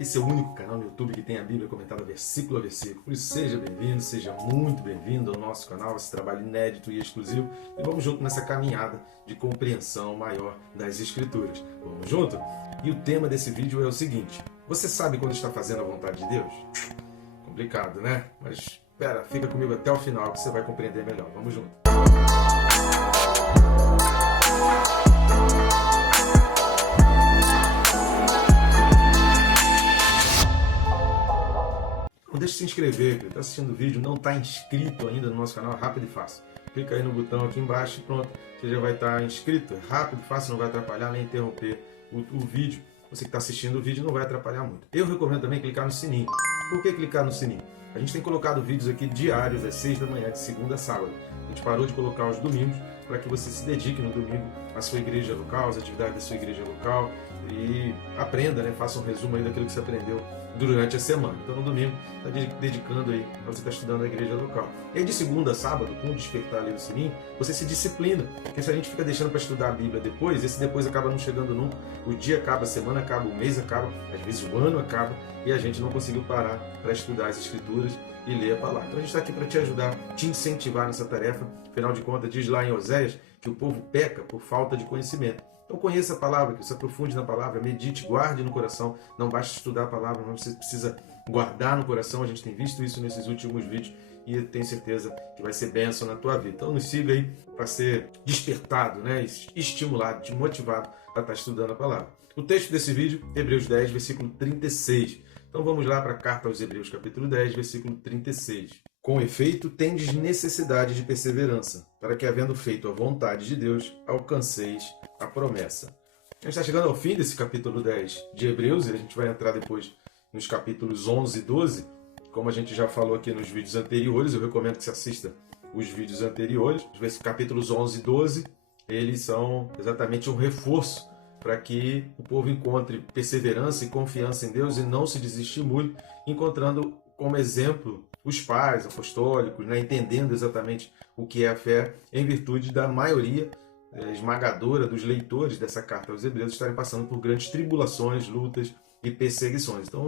Esse é o único canal no YouTube que tem a Bíblia comentada versículo a versículo. Por isso, seja bem-vindo, seja muito bem-vindo ao nosso canal, esse trabalho inédito e exclusivo. E vamos junto nessa caminhada de compreensão maior das Escrituras. Vamos junto? E o tema desse vídeo é o seguinte: você sabe quando está fazendo a vontade de Deus? Complicado, né? Mas espera, fica comigo até o final que você vai compreender melhor. Vamos junto. Não deixe de se inscrever, que está assistindo o vídeo, não está inscrito ainda no nosso canal, é rápido e fácil. Clica aí no botão aqui embaixo e pronto, você já vai estar inscrito. É rápido e fácil, não vai atrapalhar nem interromper o vídeo. Você que está assistindo o vídeo não vai atrapalhar muito. Eu recomendo também clicar no sininho. Por que clicar no sininho? A gente tem colocado vídeos aqui diários às 6 da manhã, de segunda a sábado. A gente parou de colocar os domingos para que você se dedique no domingo à sua igreja local, às atividades da sua igreja local e aprenda, né? Faça um resumo aí daquilo que você aprendeu durante a semana. Então no domingo está dedicando aí para você estar estudando na igreja local. E aí de segunda a sábado, com o despertar ali do sininho, você se disciplina. Porque se a gente fica deixando para estudar a Bíblia depois, esse depois acaba não chegando nunca. O dia acaba, a semana acaba, o mês acaba, às vezes o ano acaba e a gente não conseguiu parar para estudar as Escrituras e ler a palavra. Então a gente está aqui para te ajudar, te incentivar nessa tarefa. Afinal de contas, diz lá em Oséias que o povo peca por falta de conhecimento. Então conheça a palavra, que você aprofunde na palavra, medite, guarde no coração. Não basta estudar a palavra, mas você precisa guardar no coração. A gente tem visto isso nesses últimos vídeos e eu tenho certeza que vai ser bênção na tua vida. Então nos siga aí para ser despertado, né? Estimulado, motivado a estar estudando a palavra. O texto desse vídeo, Hebreus 10, versículo 36. Então vamos lá para a carta aos Hebreus, capítulo 10, versículo 36. Com efeito, tendes necessidade de perseverança, para que, havendo feito a vontade de Deus, alcanceis a promessa. A gente está chegando ao fim desse capítulo 10 de Hebreus, e a gente vai entrar depois nos capítulos 11 e 12. Como a gente já falou aqui nos vídeos anteriores, eu recomendo que você assista os vídeos anteriores. Os capítulos 11 e 12, eles são exatamente um reforço para que o povo encontre perseverança e confiança em Deus e não se desestimule, encontrando como exemplo os pais apostólicos, né, entendendo exatamente o que é a fé, em virtude da maioria esmagadora dos leitores dessa carta aos Hebreus estarem passando por grandes tribulações, lutas e perseguições. Então,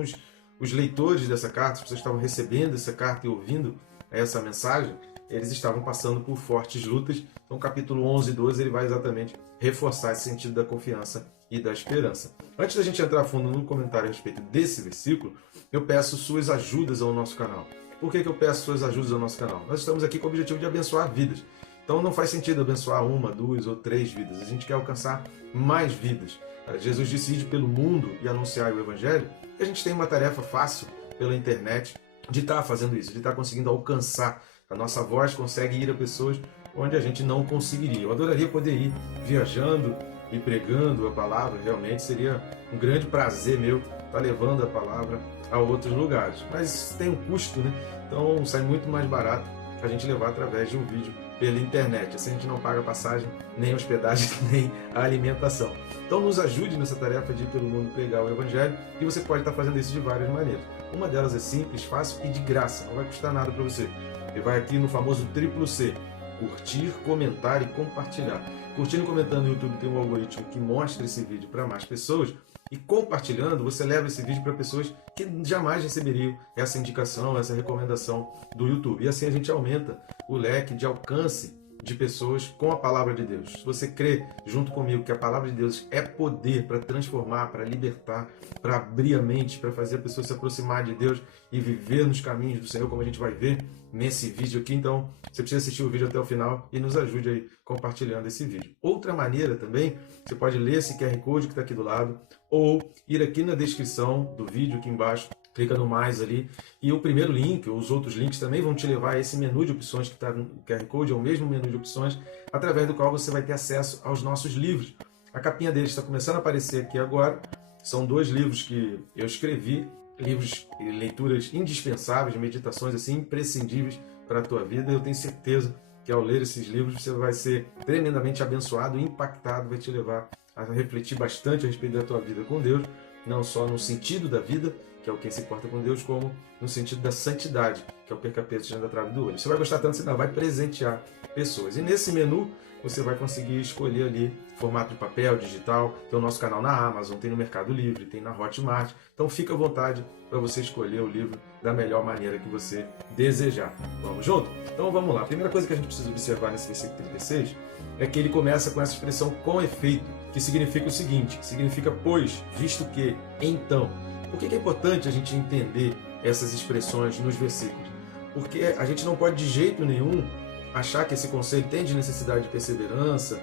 os leitores dessa carta, as pessoas que estavam recebendo essa carta e ouvindo essa mensagem, eles estavam passando por fortes lutas. Então, capítulo 11 e 12, ele vai exatamente reforçar esse sentido da confiança e da esperança. Antes da gente entrar a fundo no comentário a respeito desse versículo, eu peço suas ajudas ao nosso canal. Por que eu peço suas ajudas ao nosso canal? Nós estamos aqui com o objetivo de abençoar vidas. Então não faz sentido abençoar uma, duas ou três vidas. A gente quer alcançar mais vidas. Jesus disse: ide pelo mundo e anunciar o Evangelho. E a gente tem uma tarefa fácil pela internet de estar fazendo isso, de estar conseguindo alcançar. A nossa voz consegue ir a pessoas onde a gente não conseguiria. Eu adoraria poder ir viajando e pregando a palavra. Realmente seria um grande prazer meu estar levando a palavra a outros lugares. Mas tem um custo, né? Então sai muito mais barato a gente levar através de um vídeo pela internet. Assim a gente não paga passagem, nem hospedagem, nem a alimentação. Então nos ajude nessa tarefa de ir pelo mundo pregar o Evangelho, e você pode estar fazendo isso de várias maneiras. Uma delas é simples, fácil e de graça, não vai custar nada para você. Você vai aqui no famoso triplo C: curtir, comentar e compartilhar. Curtindo e comentando no YouTube tem um algoritmo que mostra esse vídeo para mais pessoas, e compartilhando você leva esse vídeo para pessoas que jamais receberiam essa indicação, essa recomendação do YouTube. E assim a gente aumenta o leque de alcance de pessoas com a palavra de Deus. Se você crê junto comigo que a palavra de Deus é poder para transformar, para libertar, para abrir a mente, para fazer a pessoa se aproximar de Deus e viver nos caminhos do Senhor, como a gente vai ver nesse vídeo aqui, então você precisa assistir o vídeo até o final e nos ajude aí compartilhando esse vídeo. Outra maneira também, você pode ler esse QR Code que está aqui do lado, ou ir aqui na descrição do vídeo aqui embaixo, clica no mais ali, e o primeiro link, ou os outros links também vão te levar a esse menu de opções que está no QR Code, é o mesmo menu de opções, através do qual você vai ter acesso aos nossos livros. A capinha deles está começando a aparecer aqui agora. São 2 livros que eu escrevi, livros e leituras indispensáveis, meditações assim imprescindíveis para a tua vida. Eu tenho certeza que ao ler esses livros você vai ser tremendamente abençoado e impactado, vai te levar a refletir bastante a respeito da tua vida com Deus, não só no sentido da vida, que é o quem se importa com Deus, como no sentido da santidade, que é o perca-peso tirando a trave do olho. Você vai gostar tanto, você ainda vai presentear pessoas. E nesse menu, você vai conseguir escolher ali formato de papel, digital. Tem o nosso canal na Amazon, tem no Mercado Livre, tem na Hotmart. Então fica à vontade para você escolher o livro da melhor maneira que você desejar. Vamos junto? Então vamos lá. A primeira coisa que a gente precisa observar nesse versículo 36 é que ele começa com essa expressão com efeito, que significa o seguinte, significa pois, visto que, então. Por que é importante a gente entender essas expressões nos versículos? Porque a gente não pode de jeito nenhum achar que esse conselho tem de necessidade de perseverança,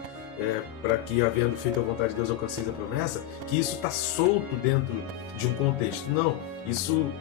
para que, havendo feito a vontade de Deus, alcanceis a promessa, que isso está solto dentro de um contexto. Não,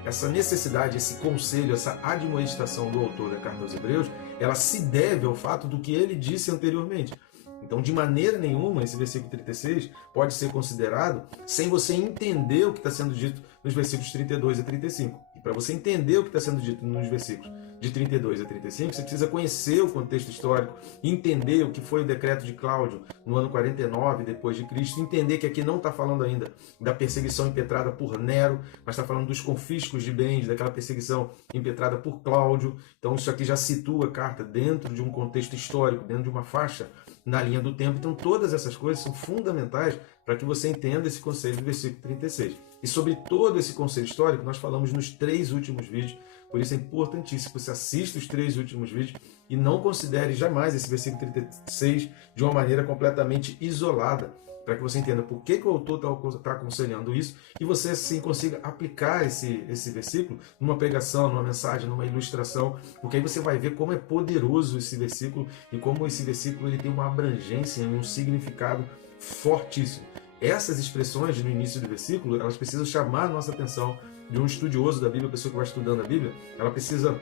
essa necessidade, esse conselho, essa admoestação do autor da Carta aos Hebreus, ela se deve ao fato do que ele disse anteriormente. Então, de maneira nenhuma, esse versículo 36 pode ser considerado sem você entender o que está sendo dito nos versículos 32 a 35. E para você entender o que está sendo dito nos versículos de 32 a 35, você precisa conhecer o contexto histórico, entender o que foi o decreto de Cláudio no ano 49 depois de Cristo, entender que aqui não está falando ainda da perseguição impetrada por Nero, mas está falando dos confiscos de bens, daquela perseguição impetrada por Cláudio. Então isso aqui já situa a carta dentro de um contexto histórico, dentro de uma faixa na linha do tempo. Então todas essas coisas são fundamentais para que você entenda esse conselho do versículo 36. E sobre todo esse conselho histórico nós falamos nos 3 últimos vídeos. Por isso é importantíssimo que você assista os 3 últimos vídeos e não considere jamais esse versículo 36 de uma maneira completamente isolada, para que você entenda por que o autor está aconselhando isso e você assim consiga aplicar esse versículo numa pregação, numa mensagem, numa ilustração, porque aí você vai ver como é poderoso esse versículo e como esse versículo ele tem uma abrangência e um significado fortíssimo. Essas expressões no início do versículo, elas precisam chamar a nossa atenção de um estudioso da Bíblia, pessoa que vai estudando a Bíblia, ela precisa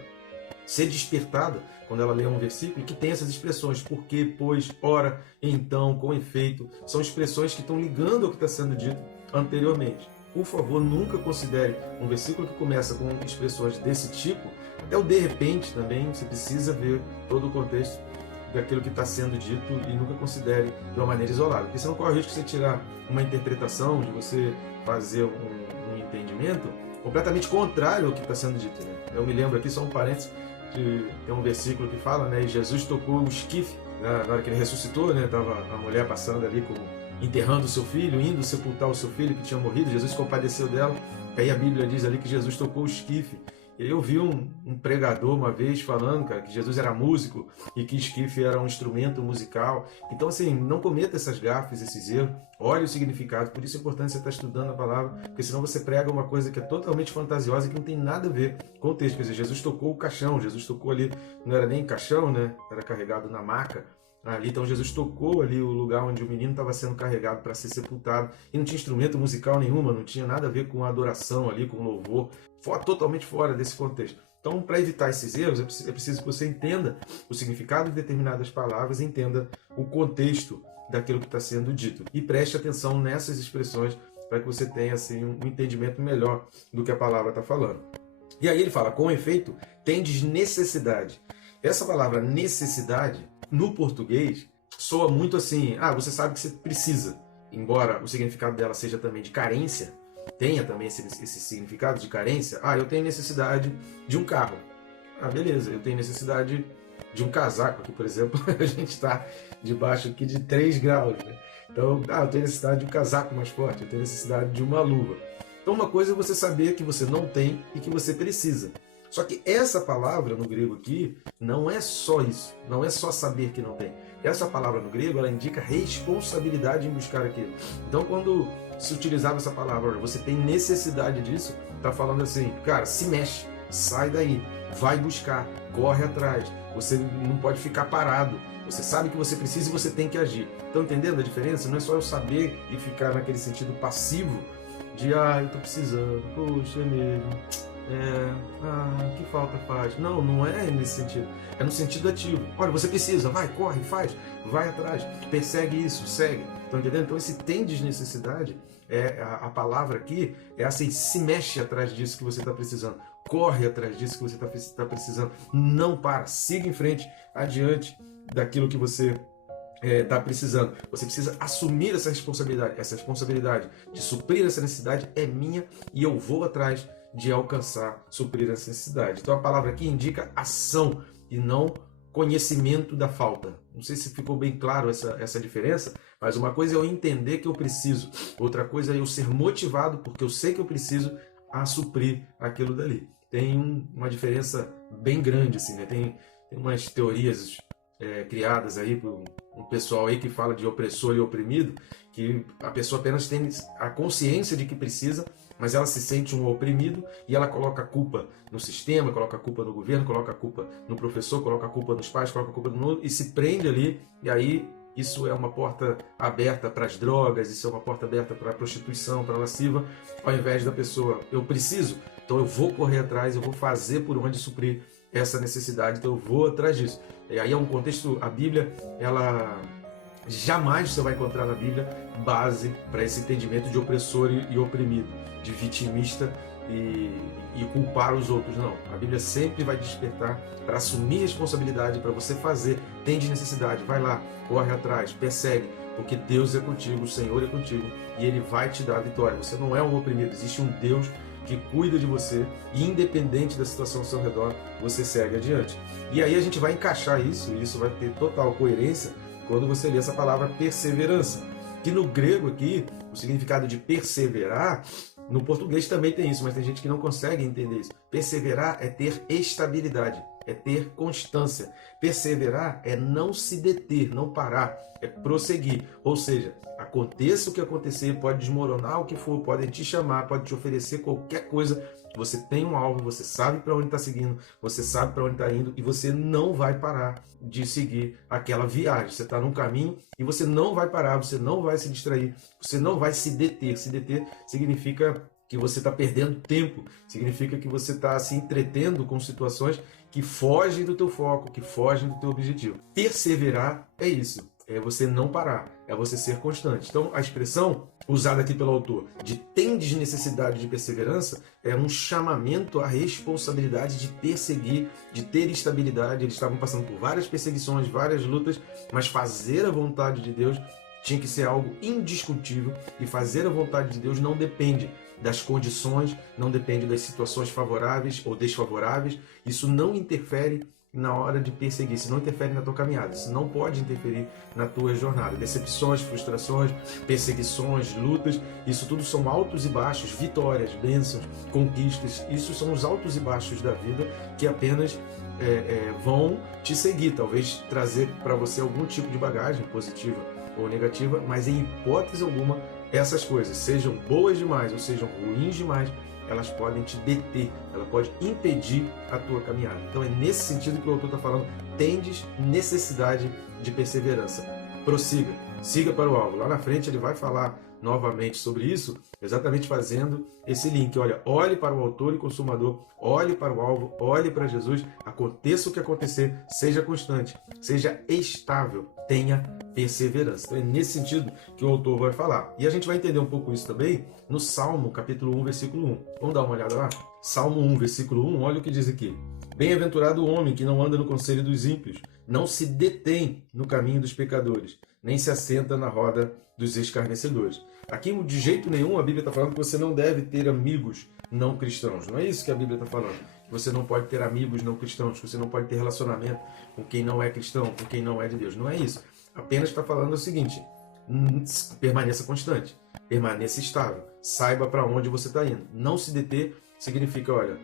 ser despertada quando ela lê um versículo que tem essas expressões, porque, pois, ora, então, com efeito, são expressões que estão ligando ao que está sendo dito anteriormente. Por favor, nunca considere um versículo que começa com expressões desse tipo, até o de repente também, você precisa ver todo o contexto daquilo que está sendo dito e nunca considere de uma maneira isolada, porque senão corre o risco de você tirar uma interpretação, de você fazer um entendimento completamente contrário ao que está sendo dito. Né? Eu me lembro aqui, só um parênteses, que tem um versículo que fala, né, e Jesus tocou o esquife, na hora que ele ressuscitou, né, estava a mulher passando ali, enterrando o seu filho, indo sepultar o seu filho que tinha morrido, Jesus compadeceu dela, aí a Bíblia diz ali que Jesus tocou o esquife. E eu vi um pregador uma vez falando, cara, que Jesus era músico e que esquife era um instrumento musical. Então, assim, não cometa essas gafes, esses erros. Olhe o significado. Por isso é importante você estar estudando a palavra, porque senão você prega uma coisa que é totalmente fantasiosa e que não tem nada a ver com o texto. Quer dizer, Jesus tocou o caixão, Jesus tocou ali, não era nem caixão, né? Era carregado na maca. Ali, então Jesus tocou ali o lugar onde o menino estava sendo carregado para ser sepultado e não tinha instrumento musical nenhuma, não tinha nada a ver com a adoração ali, com o louvor, totalmente fora desse contexto. Então, para evitar esses erros, é preciso que você entenda o significado de determinadas palavras, entenda o contexto daquilo que está sendo dito e preste atenção nessas expressões para que você tenha assim, um entendimento melhor do que a palavra está falando. E aí ele fala, com efeito, tendes necessidade. Essa palavra necessidade, no português, soa muito assim, você sabe que você precisa, embora o significado dela seja também de carência, tenha também esse significado de carência. Eu tenho necessidade de um carro. Beleza, eu tenho necessidade de um casaco aqui, por exemplo, a gente está debaixo aqui de 3 graus, né? Então, eu tenho necessidade de um casaco mais forte, eu tenho necessidade de uma luva. Então, uma coisa é você saber que você não tem e que você precisa. Só que essa palavra no grego aqui não é só isso, não é só saber que não tem. Essa palavra no grego, ela indica responsabilidade em buscar aquilo. Então, quando se utilizava essa palavra, você tem necessidade disso, está falando assim, cara, se mexe, sai daí, vai buscar, corre atrás, você não pode ficar parado, você sabe que você precisa e você tem que agir. Estão entendendo a diferença? Não é só eu saber e ficar naquele sentido passivo de, eu tô precisando, poxa, é mesmo, que falta faz. Não é nesse sentido, é no sentido ativo. Olha, você precisa, vai, corre, faz, vai atrás, persegue isso, segue. Estão entendendo? Então esse tem desnecessidade, a palavra aqui é assim, se mexe atrás disso que você está precisando, corre atrás disso que você está precisando, não para, siga em frente, adiante daquilo que você está precisando. Você precisa assumir essa responsabilidade de suprir essa necessidade é minha e eu vou atrás de alcançar, suprir essa necessidade. Então a palavra aqui indica ação e não conhecimento da falta. Não sei se ficou bem claro essa diferença, mas uma coisa é eu entender que eu preciso, outra coisa é eu ser motivado, porque eu sei que eu preciso, a suprir aquilo dali. Tem uma diferença bem grande, assim, né? Tem umas teorias criadas aí por um pessoal aí que fala de opressor e oprimido, que a pessoa apenas tem a consciência de que precisa, mas ela se sente um oprimido e ela coloca a culpa no sistema, coloca a culpa no governo, coloca a culpa no professor, coloca a culpa nos pais, coloca a culpa no mundo e se prende ali. E aí isso é uma porta aberta para as drogas, isso é uma porta aberta para a prostituição, para a lasciva, ao invés da pessoa, eu preciso, então eu vou correr atrás, eu vou fazer por onde suprir essa necessidade, então eu vou atrás disso. E aí é um contexto, a Bíblia, ela jamais você vai encontrar na Bíblia base para esse entendimento de opressor e oprimido, de vitimista e culpar os outros. Não, a Bíblia sempre vai despertar para assumir responsabilidade, para você fazer, tem de necessidade, vai lá, corre atrás, persegue, porque Deus é contigo, o Senhor é contigo e Ele vai te dar a vitória. Você não é um oprimido, existe um Deus que cuida de você e independente da situação ao seu redor, você segue adiante. E aí a gente vai encaixar isso, e isso vai ter total coerência quando você lê essa palavra perseverança, que no grego aqui, o significado de perseverar, no português também tem isso, mas tem gente que não consegue entender isso. Perseverar é ter estabilidade, é ter constância. Perseverar é não se deter, não parar, é prosseguir. Ou seja, aconteça o que acontecer, pode desmoronar o que for, podem te chamar, pode te oferecer qualquer coisa. Você tem um alvo, você sabe para onde está seguindo, você sabe para onde está indo e você não vai parar de seguir aquela viagem. Você está num caminho e você não vai parar, você não vai se distrair, você não vai se deter. Se deter significa que você está perdendo tempo, significa que você está se entretendo com situações que fogem do teu foco, que fogem do teu objetivo. Perseverar é isso, é você não parar, é você ser constante. Então, a expressão usada aqui pelo autor de tendes necessidade de perseverança é um chamamento à responsabilidade de perseguir, de ter estabilidade. Eles estavam passando por várias perseguições, várias lutas, mas fazer a vontade de Deus tinha que ser algo indiscutível, e fazer a vontade de Deus não depende das condições, não depende das situações favoráveis ou desfavoráveis. Isso não interfere na hora de perseguir, isso não interfere na tua caminhada, isso não pode interferir na tua jornada. Decepções, frustrações, perseguições, lutas, isso tudo são altos e baixos, vitórias, bênçãos, conquistas, isso são os altos e baixos da vida que apenas vão te seguir, talvez trazer para você algum tipo de bagagem positiva ou negativa, mas em hipótese alguma essas coisas, sejam boas demais ou sejam ruins demais, elas podem te deter, ela pode impedir a tua caminhada. Então é nesse sentido que o autor está falando, tendes necessidade de perseverança. Prossiga, siga para o alvo. Lá na frente ele vai falar novamente sobre isso, exatamente fazendo esse link. Olha, olhe para o autor e consumador, olhe para o alvo, olhe para Jesus, aconteça o que acontecer, seja constante, seja estável, tenha perseverança. Então é nesse sentido que o autor vai falar. E a gente vai entender um pouco isso também no Salmo, capítulo 1, versículo 1. Vamos dar uma olhada lá? Salmo 1, versículo 1, olha o que diz aqui. Bem-aventurado o homem que não anda no conselho dos ímpios, não se detém no caminho dos pecadores, nem se assenta na roda dos escarnecedores. Aqui, de jeito nenhum, a Bíblia está falando que você não deve ter amigos não cristãos. Não é isso que a Bíblia está falando. Que você não pode ter amigos não cristãos, que você não pode ter relacionamento com quem não é cristão, com quem não é de Deus. Não é isso. Apenas está falando o seguinte, permaneça constante, permaneça estável, saiba para onde você está indo. Não se deter significa, olha,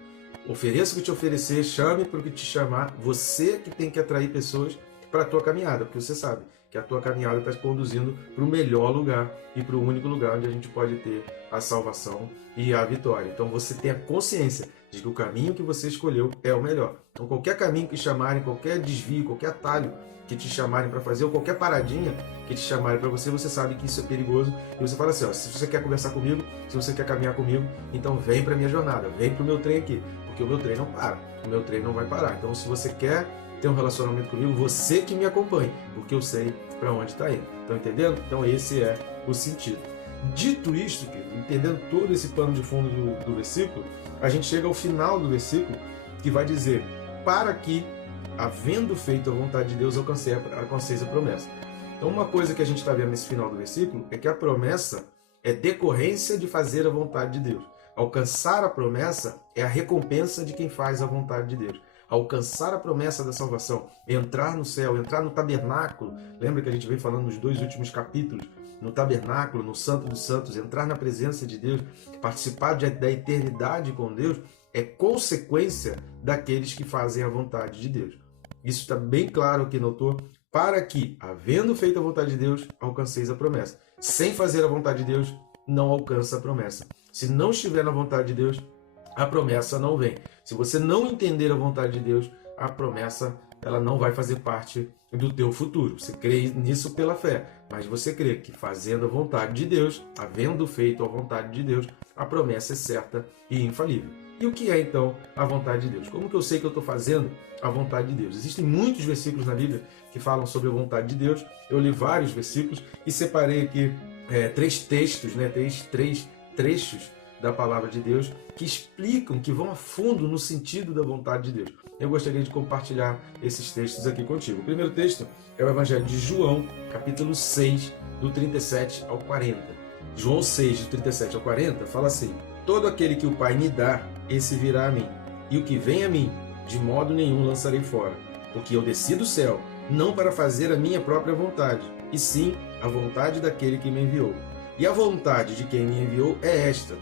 ofereça o que te oferecer, chame para o que te chamar, você que tem que atrair pessoas para a tua caminhada, porque você sabe que a tua caminhada está te conduzindo para o melhor lugar e para o único lugar onde a gente pode ter a salvação e a vitória. Então você tem a consciência de que o caminho que você escolheu é o melhor. Então qualquer caminho que chamarem, qualquer desvio, qualquer atalho que te chamarem para fazer, ou qualquer paradinha que te chamarem para você, você sabe que isso é perigoso e você fala assim, ó, se você quer conversar comigo, se você quer caminhar comigo, então vem para minha jornada, vem para o meu trem aqui, porque o meu trem não para, o meu trem não vai parar. Então se você quer ter um relacionamento comigo, você que me acompanhe, porque eu sei para onde está indo. Estão entendendo? Então esse é o sentido. Dito isto, entendendo todo esse pano de fundo do versículo, a gente chega ao final do versículo, que vai dizer, para que, havendo feito a vontade de Deus, alcanceis a promessa. Então uma coisa que a gente está vendo nesse final do versículo é que a promessa é decorrência de fazer a vontade de Deus. Alcançar a promessa é a recompensa de quem faz a vontade de Deus. Alcançar a promessa da salvação, entrar no céu, entrar no tabernáculo. Lembra que a gente vem falando nos 2 últimos capítulos? No tabernáculo, no Santo dos Santos, entrar na presença de Deus, participar da eternidade com Deus, é consequência daqueles que fazem a vontade de Deus. Isso está bem claro aqui no autor, para que, havendo feito a vontade de Deus, alcanceis a promessa. Sem fazer a vontade de Deus, não alcança a promessa. Se não estiver na vontade de Deus, a promessa não vem. Se você não entender a vontade de Deus, a promessa ela não vai fazer parte do teu futuro. Você crê nisso pela fé, mas você crê que fazendo a vontade de Deus, havendo feito a vontade de Deus, a promessa é certa e infalível. E o que é então a vontade de Deus? Como que eu sei que eu estou fazendo a vontade de Deus? Existem muitos versículos na Bíblia que falam sobre a vontade de Deus. Eu li vários versículos e separei aqui 3 textos, três trechos da palavra de Deus que explicam, que vão a fundo no sentido da vontade de Deus. Eu gostaria de compartilhar esses textos aqui contigo. O primeiro texto é o Evangelho de João, capítulo 6, do 37 ao 40. João 6, do 37 ao 40, fala assim: todo aquele que o Pai me dá, esse virá a mim, e o que vem a mim, de modo nenhum lançarei fora, porque eu desci do céu, não para fazer a minha própria vontade, e sim a vontade daquele que me enviou. E a vontade de quem me enviou é esta,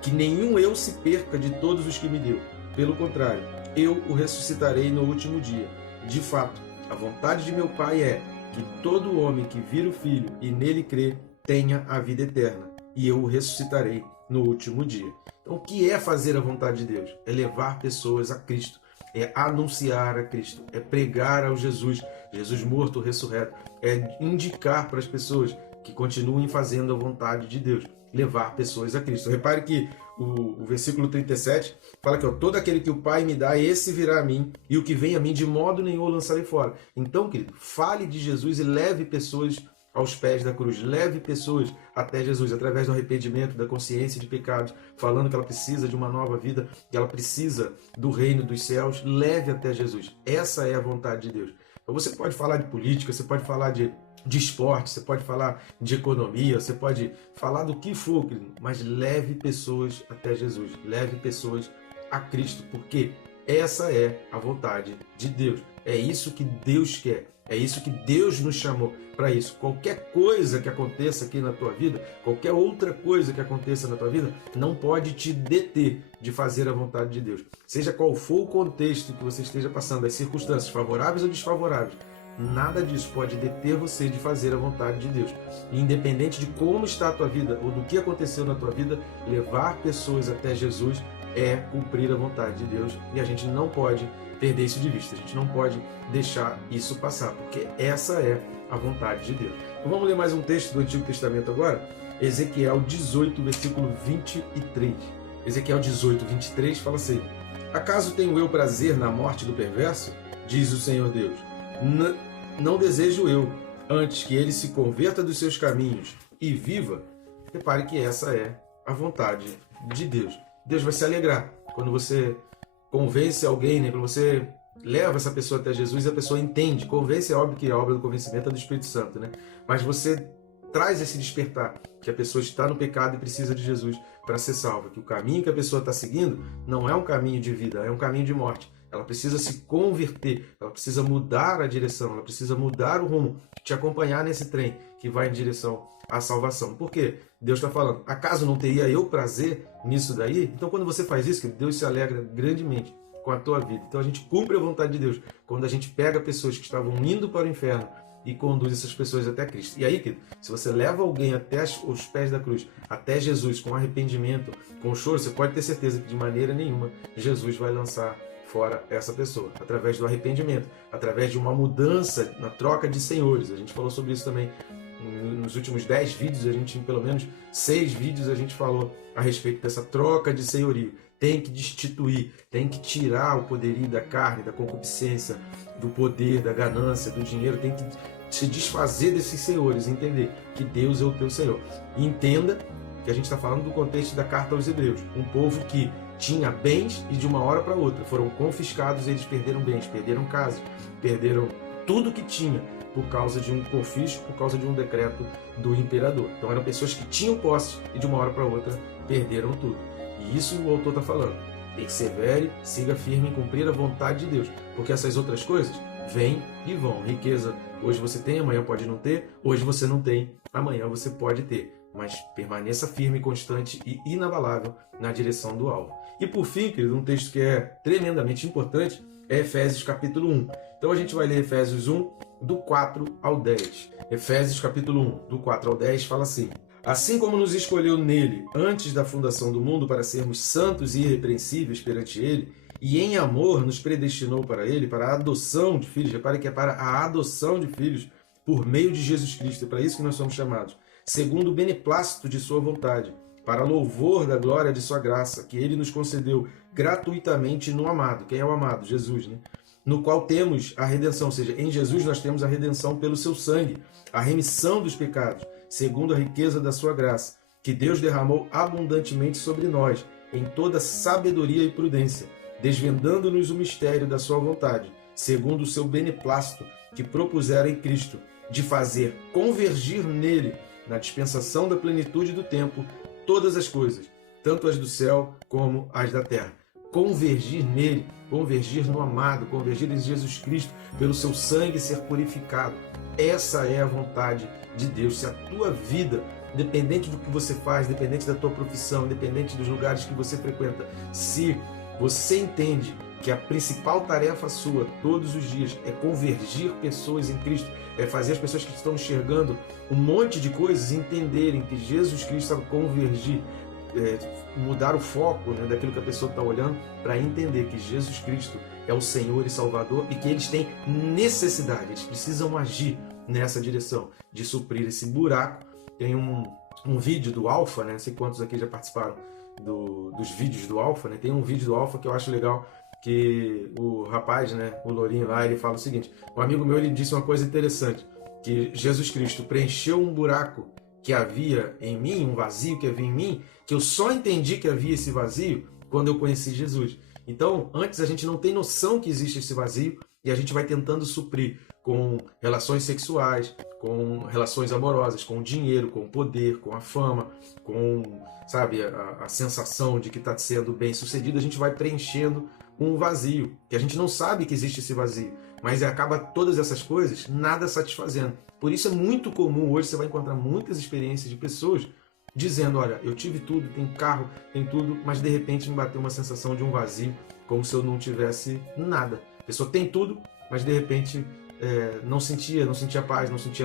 que nenhum eu se perca de todos os que me deu. Pelo contrário, eu o ressuscitarei no último dia. De fato, a vontade de meu Pai é que todo homem que vira o Filho e nele crê, tenha a vida eterna, e eu o ressuscitarei no último dia. Então, o que é fazer a vontade de Deus? É levar pessoas a Cristo, é anunciar a Cristo, é pregar ao Jesus morto, ressurreto, é indicar para as pessoas que continuem fazendo a vontade de Deus, levar pessoas a Cristo. Repare que o versículo 37 fala que todo aquele que o Pai me dá, esse virá a mim, e o que vem a mim, de modo nenhum o lançarei fora. Então, querido, fale de Jesus e leve pessoas aos pés da cruz. Leve pessoas até Jesus, através do arrependimento, da consciência de pecados, falando que ela precisa de uma nova vida, que ela precisa do reino dos céus. Leve até Jesus. Essa é a vontade de Deus. Então você pode falar de política, você pode falar de esporte, você pode falar de economia, você pode falar do que for, querido, mas leve pessoas até Jesus. Leve pessoas a Cristo, porque essa é a vontade de Deus. É isso que Deus quer. É isso que Deus nos chamou para isso. Qualquer coisa que aconteça aqui na tua vida, qualquer outra coisa que aconteça na tua vida, não pode te deter de fazer a vontade de Deus. Seja qual for o contexto que você esteja passando, as circunstâncias favoráveis ou desfavoráveis, nada disso pode deter você de fazer a vontade de Deus. E independente de como está a tua vida ou do que aconteceu na tua vida, levar pessoas até Jesus é cumprir a vontade de Deus, e a gente não pode perder isso de vista, a gente não pode deixar isso passar, porque essa é a vontade de Deus. Então vamos ler mais um texto do Antigo Testamento agora, Ezequiel 18, versículo 23. Ezequiel 18, 23 fala assim: acaso tenho eu prazer na morte do perverso? Diz o Senhor Deus. Não desejo eu, antes que ele se converta dos seus caminhos e viva. Repare que essa é a vontade de Deus. Deus vai se alegrar quando você convence alguém, né? Quando você leva essa pessoa até Jesus e a pessoa entende. Convence, é óbvio que a obra do convencimento é do Espírito Santo, né? Mas você traz esse despertar, que a pessoa está no pecado e precisa de Jesus para ser salva. Que o caminho que a pessoa está seguindo não é um caminho de vida, é um caminho de morte. Ela precisa se converter, ela precisa mudar a direção, ela precisa mudar o rumo, te acompanhar nesse trem que vai em direção à salvação. Por quê? Deus está falando, acaso não teria eu prazer nisso daí? Então quando você faz isso, Deus se alegra grandemente com a tua vida. Então a gente cumpre a vontade de Deus quando a gente pega pessoas que estavam indo para o inferno e conduz essas pessoas até Cristo. E aí, querido, se você leva alguém até os pés da cruz, até Jesus, com arrependimento, com choro, você pode ter certeza que de maneira nenhuma Jesus vai lançar fora essa pessoa, através do arrependimento, através de uma mudança na troca de senhores. A gente falou sobre isso também nos últimos 10 vídeos, a gente, em pelo menos 6 vídeos, a gente falou a respeito dessa troca de senhorio. Tem que destituir, tem que tirar o poderio da carne, da concupiscência, do poder, da ganância, do dinheiro, tem que se desfazer desses senhores, entender que Deus é o teu Senhor. E entenda que a gente está falando do contexto da carta aos Hebreus, um povo que tinha bens e de uma hora para outra foram confiscados, eles perderam bens, perderam casas, perderam tudo que tinha por causa de um confisco, por causa de um decreto do imperador. Então eram pessoas que tinham posse e de uma hora para outra perderam tudo. E isso o autor está falando. Persevere, siga firme em cumprir a vontade de Deus, porque essas outras coisas vêm e vão. Riqueza, hoje você tem, amanhã pode não ter, hoje você não tem, amanhã você pode ter. Mas permaneça firme, constante e inabalável na direção do alvo. E por fim, querido, um texto que é tremendamente importante é Efésios capítulo 1. Então a gente vai ler Efésios 1, do 4 ao 10. Efésios capítulo 1, do 4 ao 10, fala assim: assim como nos escolheu nele antes da fundação do mundo para sermos santos e irrepreensíveis perante ele, e em amor nos predestinou para ele, para a adoção de filhos. Repare que é para a adoção de filhos por meio de Jesus Cristo. É para isso que nós somos chamados. Segundo o beneplácito de sua vontade, para louvor da glória de sua graça, que ele nos concedeu gratuitamente no amado. Quem é o amado? Jesus, né? No qual temos a redenção, ou seja, em Jesus nós temos a redenção pelo seu sangue, a remissão dos pecados, segundo a riqueza da sua graça, que Deus derramou abundantemente sobre nós, em toda sabedoria e prudência, desvendando-nos o mistério da sua vontade, segundo o seu beneplácito, que propusera em Cristo, de fazer convergir nele, na dispensação da plenitude do tempo, todas as coisas, tanto as do céu como as da terra. Convergir nele, convergir no amado, convergir em Jesus Cristo, pelo seu sangue ser purificado. Essa é a vontade de Deus. Se a tua vida, independente do que você faz, independente da tua profissão, independente dos lugares que você frequenta, se você entende que a principal tarefa sua todos os dias é convergir pessoas em Cristo, é fazer as pessoas que estão enxergando um monte de coisas entenderem que Jesus Cristo sabe convergir, mudar o foco, né, daquilo que a pessoa está olhando, para entender que Jesus Cristo é o Senhor e Salvador e que eles têm necessidade, eles precisam agir nessa direção de suprir esse buraco. Tem um vídeo do Alfa, né, não sei quantos aqui já participaram dos vídeos do Alfa, né? Tem um vídeo do Alfa que eu acho legal, que o rapaz, né, o Lourinho lá, ele fala o seguinte: um amigo meu, ele disse uma coisa interessante, que Jesus Cristo preencheu um buraco que havia em mim, um vazio que havia em mim, que eu só entendi que havia esse vazio quando eu conheci Jesus. Então, antes a gente não tem noção que existe esse vazio e a gente vai tentando suprir com relações sexuais, com relações amorosas, com o dinheiro, com o poder, com a fama, com, sabe, a sensação de que está sendo bem sucedido. A gente vai preenchendo um vazio, que a gente não sabe que existe esse vazio, mas acaba todas essas coisas nada satisfazendo. Por isso é muito comum, hoje você vai encontrar muitas experiências de pessoas dizendo: olha, eu tive tudo, tem carro, tem tudo, mas de repente me bateu uma sensação de um vazio, como se eu não tivesse nada. A pessoa tem tudo, mas de repente não sentia paz, não sentia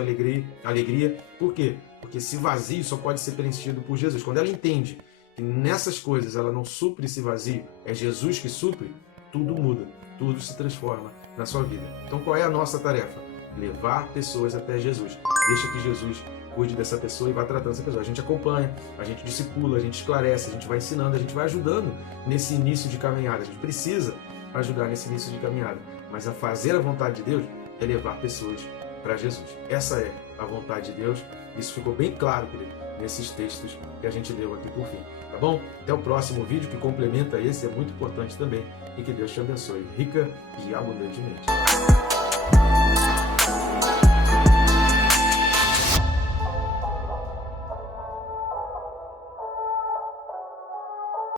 alegria. Por quê? Porque esse vazio só pode ser preenchido por Jesus. Quando ela entende que nessas coisas ela não supre esse vazio, é Jesus que supre, tudo muda, tudo se transforma na sua vida. Então qual é a nossa tarefa? Levar pessoas até Jesus. Deixa que Jesus cuide dessa pessoa e vá tratando essa pessoa. A gente acompanha, a gente discipula, a gente esclarece, a gente vai ensinando, a gente vai ajudando nesse início de caminhada. A gente precisa ajudar nesse início de caminhada. Mas a fazer a vontade de Deus é levar pessoas para Jesus. Essa é a vontade de Deus. Isso ficou bem claro, querido, nesses textos que a gente leu aqui por fim. Tá bom? Até o próximo vídeo que complementa esse, é muito importante também. E que Deus te abençoe rica e abundantemente.